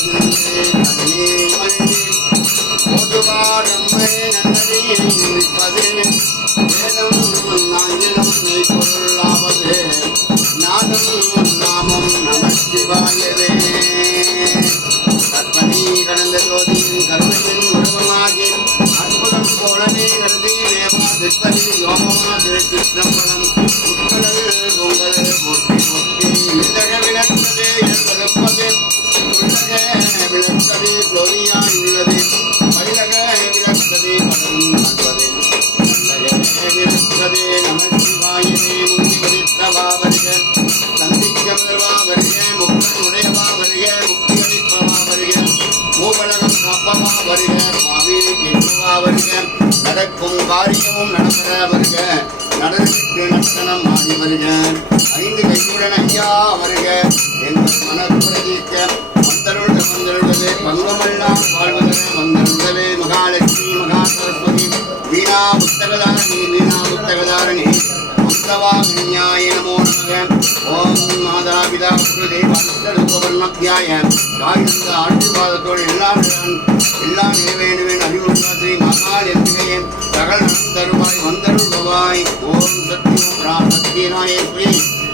நடக்கும் காரியமும் நடக்கிற வருக நடனுக்கு நட்டனம் ஆடி வருக ஐந்து கையுடன் ஐயா வருக எங்கள் மனக்குறைக்க மந்தருடவே பங்கமெல்லாம் வாழ்வதே மந்தருடவே மகாலட்சுமி மகா சரஸ்வதி வீணா புத்தகதாரணி அந்தவா விஞ்ஞாய நமோ நமக ஓம் மாதா பிதா குருதேவர்ணத்தியாய காய்ந்த ஆசீர்வாதத்தோடு எல்லாம் நிறைவேணுவேன் அறிவுறுத்தி மகால் எம்பிகையே சகல் நலம் தருவாய் வந்தருள்வாய் ஓம் சத்யம் சத்யநாயஸ்ரீ